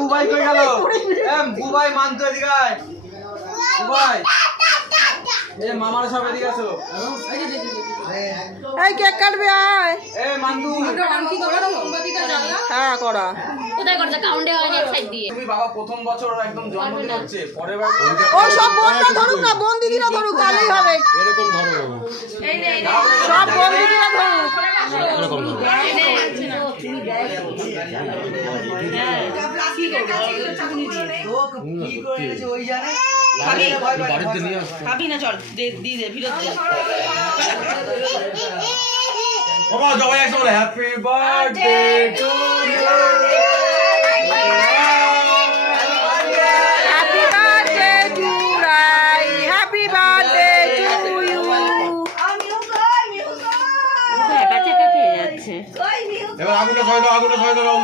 বুবাই কই গেল? বুবাই মানতো এদিকে আয়। বুবাই এ মামার সব এদিকে আসো। এই কেক কাটবে আয়। এ মান্দু হ্যাঁ করা। কোথায় করছে? কাউন্টে হয়নি এক সাইড দিয়ে। তুমি বাবা প্রথম বছর একদম জন্মদিন হচ্ছে, পরের বার ও সব বোনটা ধরুক না, বোন দিদিরা ধরুক তাহলেই হবে। এরকম ধরো, সব বোন দিদিরা ধরুক। এরকম ধরো। বাড়িতে নিয়ে আসো। খাবি না, চল দিয়ে দে ভিড় দে। বাবা সবাই একসাথে বলে happy birthday to you. Happy birthday to Rai, happy birthday to you. কাছে কাছে যাচ্ছে। এবার আগুনটা ছয় দাও, আগুনটা ছয় দাও।